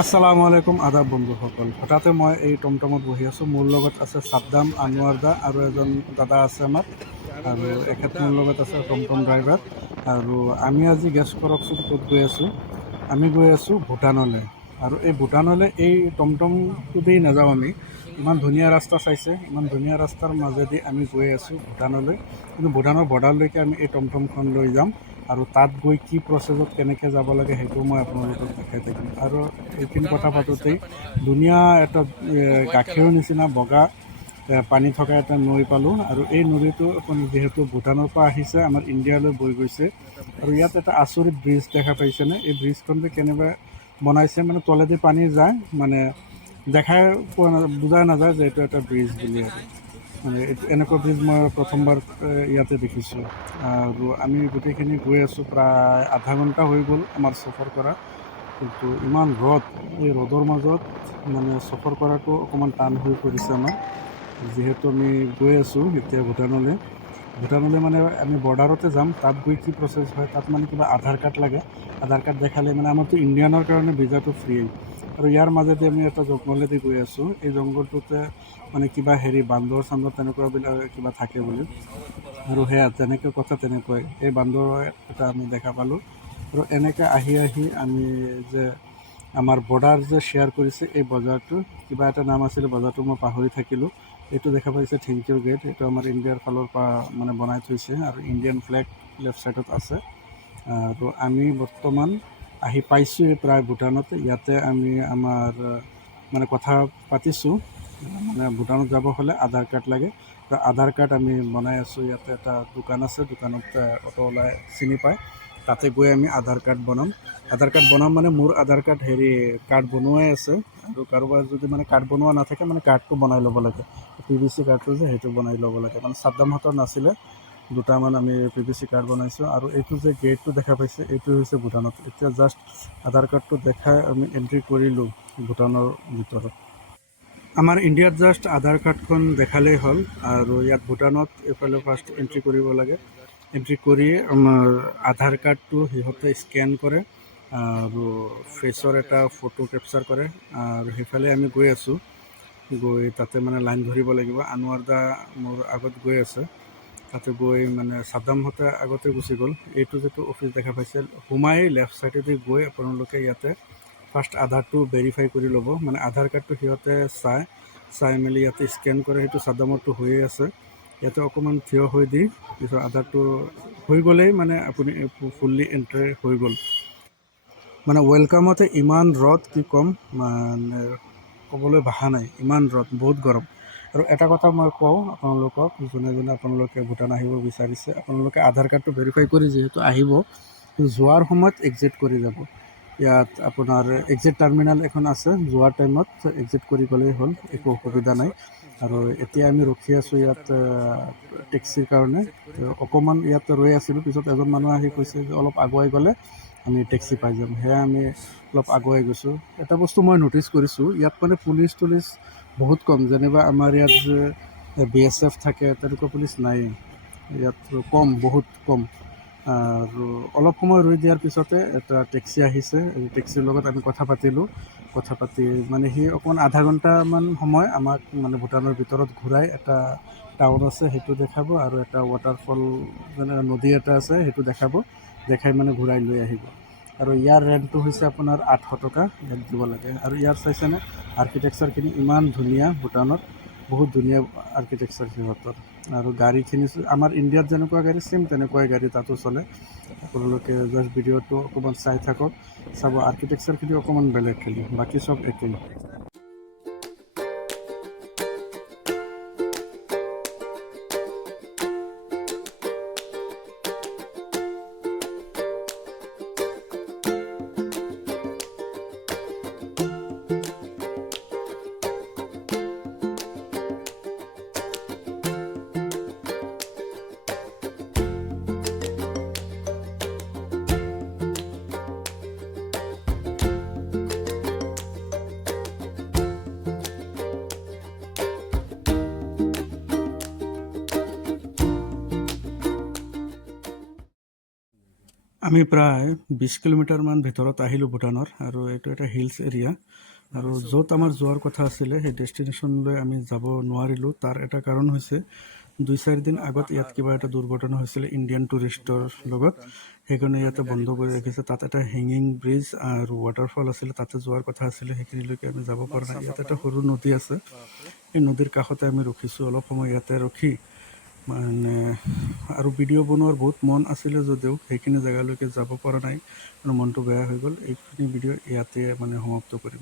আসসালামু আলাইকুম আদাব বন্ধুসকল। হঠাতে মই এই টমটমত বহি আছোঁ। মোৰ লগত আছে সাদ্দাম, আনোৱাৰ দা আৰু এজন দাদা আছে আমাৰ, আৰু এখেত মোৰ লগত আছে টমটম ড্ৰাইভাৰ। আৰু আমি আজি গেছ কৰকচোন ক'ত গৈ আছোঁ। আমি গৈ আছোঁ ভূটানলৈ। আৰু এই ভূটানলৈ এই টমটমটোতেই নাযাওঁ আমি। ইমান ধুনীয়া ৰাস্তা চাইছে, ইমান ধুনীয়া ৰাস্তাৰ মাজেদি আমি গৈ আছোঁ ভূটানলৈ। কিন্তু ভূটানৰ বৰ্ডাৰলৈকে আমি এই টমটমখন লৈ যাম, আৰু তাত গৈ কি প্ৰচেছত কেনেকৈ যাব লাগে সেইটো মই আপোনালোকক দেখাই থাকিম। আৰু এইখিনি কথা পাতোঁতেই ধুনীয়া এটা গাখীৰৰ নিচিনা বগা পানী থকা এটা নৈ পালোঁ। আৰু এই নদীটো যিহেতু ভূটানৰ পৰা আহিছে আমাৰ ইণ্ডিয়ালৈ বৈ গৈছে। আৰু ইয়াত এটা আচৰিত ব্ৰিজ দেখা পাইছেনে? এই ব্ৰিজখন যে কেনেবা বনাইছে, মানে তলেদি পানী যায়, মানে দেখাই পোৱা নাযায়, বুজা নাযায় যে এইটো এটা ব্ৰিজ বুলি। আৰু মানে এনেকুৱা ব্ৰিজ মই প্ৰথমবাৰ ইয়াতে দেখিছোঁ। আৰু আমি গোটেইখিনি গৈ আছোঁ, প্ৰায় আধা ঘণ্টা হৈ গ'ল আমাৰ চফৰ কৰা। কিন্তু ইমান ৰ'দ, এই ৰ'দৰ মাজত মানে চফৰ কৰাটো অকণমান টান হৈ পৰিছে আমাৰ। যিহেতু আমি গৈ আছোঁ এতিয়া ভূটানলৈ। মানে আমি বৰ্ডাৰতে যাম। তাত গৈ কি প্ৰচেছ হয়, তাত মানে কিবা আধাৰ কাৰ্ড লাগে। আধাৰ কাৰ্ড দেখালে মানে আমাৰতো ইণ্ডিয়ানৰ কাৰণে ভিজাটো ফ্ৰী। আৰু ইয়াৰ মাজেদি আমি এটা জংঘলেদি গৈ আছোঁ। এই জংঘলটোতে মানে কিবা বান্দৰ চান্দৰ তেনেকুৱাবিলাক কিবা থাকে বুলি। আৰু সেয়া তেনেকৈ কথা তেনেকুৱাই এই বান্দৰ এটা আমি দেখা পালোঁ। আৰু এনেকৈ আহি আমি যে আমাৰ বৰ্ডাৰ যে শ্বেয়াৰ কৰিছে এই বজাৰটো, কিবা এটা নাম আছিলে বজাৰটো, মই পাহৰি থাকিলোঁ। এইটো দেখা পাইছে থেংক ইউ গেট। এইটো আমাৰ ইণ্ডিয়াৰ ফালৰ পৰা মানে বনাই থৈছে, আৰু ইণ্ডিয়ান ফ্লেগ লেফ্ট ছাইডত আছে। আৰু আমি বৰ্তমান আহি পাইছোঁৱেই প্ৰায় ভূটানত। ইয়াতে আমি আমাৰ মানে কথা পাতিছোঁ, মানে ভূটানত যাব হ'লে আধাৰ কাৰ্ড লাগে। তো আধাৰ কাৰ্ড আমি বনাই আছোঁ। ইয়াতে এটা দোকান আছে, দোকানত অটো ওলাই চিনি পায়, তাতে গৈ আমি আধাৰ কাৰ্ড বনাম। আধাৰ কাৰ্ড বনাম মানে মোৰ আধাৰ কাৰ্ড কাৰ্ড বনোৱাই আছে। আৰু কাৰোবাৰ যদি মানে কাৰ্ড বনোৱা নাথাকে, মানে কাৰ্ডটো বনাই ল'ব লাগে। PVC কাৰ্ডটো যে সেইটো বনাই ল'ব লাগে। মানে সাদ্দামহঁতৰ নাছিলে, দুটামান আমি PVC কাৰ্ড বনাইছোঁ। আৰু এইটো যে গেটটো দেখা পাইছে, এইটো হৈছে ভূটানত। এতিয়া জাষ্ট আধাৰ কাৰ্ডটো দেখাই আমি এণ্ট্ৰি কৰিলোঁ ভূটানৰ ভিতৰত। আমাৰ ইণ্ডিয়াত জাষ্ট আধাৰ কাৰ্ডখন দেখালেই হ'ল, আৰু ইয়াত ভূটানত এইফালে ফাৰ্ষ্ট এণ্ট্ৰি কৰিব লাগে। এণ্ট্ৰি কৰি আমাৰ আধাৰ কাৰ্ডটো সিহঁতে স্কেন কৰে, আৰু ফেচৰ এটা ফটো কেপচাৰ কৰে। আৰু সেইফালে আমি গৈ আছোঁ। গৈ তাতে মানে লাইন ধৰিব লাগিব। আনোৱাৰ দা মোৰ আগত গৈ আছে। তাতে গৈ মানে সাদ্দামহঁতে আগতে গুচি গ'ল। এইটো যিটো অফিচ দেখা পাইছে, সোমাই লেফ্ট ছাইডেদি গৈ আপোনালোকে ইয়াতে ফাৰ্ষ্ট আধাৰটো ভেৰিফাই কৰি ল'ব। মানে আধাৰ কাৰ্ডটো সিহঁতে চাই মেলি ইয়াতে স্কেন কৰে। সেইটো সাদ্দামৰটো হৈয়ে আছে। ইয়াতে অকণমান থিয় হৈ দি পিছত আধাৰটো হৈ গ'লেই মানে আপুনি ফুল্লি এণ্ট্ৰি হৈ গ'ল। মানে ৱেলকামতে ইমান ৰ'দ, কি ক'ম, মানে ক'বলৈ ভাষা নাই। ইমান ৰ'দ, বহুত গৰম। আৰু এটা কথা মই কওঁ আপোনালোকক, যোনে আপোনালোকে ভূটান আহিব বিচাৰিছে, আপোনালোকে আধাৰ কাৰ্ডটো ভেৰিফাই কৰি যিহেতু আহিব, যোৱাৰ সময়ত এক্সিট কৰি যাব। ইয়াত আপোনাৰ এক্সিট টাৰ্মিনেল এখন আছে, যোৱাৰ টাইমত এক্সিট কৰি গ'লেই হ'ল, একো অসুবিধা নাই। আৰু এতিয়া আমি ৰখি আছোঁ ইয়াত টেক্সিৰ কাৰণে। অকণমান ইয়াত ৰৈ আছিলোঁ, পিছত এজন মানুহ আহি কৈছে যে অলপ আগুৱাই গ'লে আমি টেক্সি পাই যাম। সেয়া আমি অলপ আগুৱাই গৈছোঁ। এটা বস্তু মই ন'টিছ কৰিছোঁ, ইয়াত মানে পুলিচ বহুত কম। যেনিবা আমাৰ ইয়াত যে BSF থাকে, তেনেকুৱা পুলিচ নাই ইয়াত, কম, বহুত কম। আৰু অলপ সময় ৰৈ দিয়াৰ পিছতে এটা টেক্সি আহিছে। টেক্সিৰ লগত আমি কথা পাতিলোঁ। কথা পাতি মানে সি অকণমান আধা ঘণ্টামান সময় আমাক মানে ভূটানৰ ভিতৰত ঘূৰাই, এটা টাউন আছে সেইটো দেখাব, আৰু এটা ৱাটাৰফল যেনে নদী এটা আছে সেইটো দেখাব। দেখাই মানে ঘূৰাই লৈ আহিব। আৰু ইয়াৰ ৰেণ্টটো হৈছে আপোনাৰ 800 টকা ইয়াত দিব লাগে। আৰু ইয়াৰ চাইছেনে আৰ্কিটেকচাৰখিনি ইমান ধুনীয়া। ভূটানত বহুত ধুনীয়া আৰ্কিটেকচাৰ সিহঁতৰ। আৰু গাড়ীখিনি আমাৰ ইণ্ডিয়াত যেনেকুৱা গাড়ী, চেম তেনেকুৱাই গাড়ী তাতো চলে। আপোনালোকে জাষ্ট ভিডিঅ'টো অকণমান চাই থাকক, চাব আৰ্কিটেকচাৰখিনি অকণমান বেলেগ, খালি বাকী চব একেই। আমি প্ৰায় 20 কিলোমিটাৰমান ভিতৰত আহিলোঁ ভূটানৰ, আৰু এইটো এটা হিলছ এৰিয়া। আৰু য'ত আমাৰ যোৱাৰ কথা আছিলে সেই ডেষ্টিনেশ্যনলৈ আমি যাব নোৱাৰিলোঁ। তাৰ এটা কাৰণ হৈছে 2-4 দিন আগত ইয়াত কিবা এটা দুৰ্ঘটনা হৈছিলে ইণ্ডিয়ান টুৰিষ্টৰ লগত, সেইকাৰণে ইয়াতে বন্ধ কৰি ৰাখিছে। তাত এটা হেঙিং ব্ৰিজ আৰু ৱাটাৰফল আছিলে, তাতে যোৱাৰ কথা আছিলে, সেইখিনিলৈকে আমি যাব পৰা নাই। ইয়াত এটা সৰু নদী আছে, এই নদীৰ কাষতে আমি ৰখিছোঁ। অলপ সময় ইয়াতে ৰখি মানে আৰু ভিডিঅ' বনোৱাৰ বহুত মন আছিলে যদিও সেইখিনি জেগালৈকে যাব পৰা নাই আৰু মনটো বেয়া হৈ গ'ল। এইখিনি ভিডিঅ' ইয়াতে মানে সমাপ্ত কৰিম।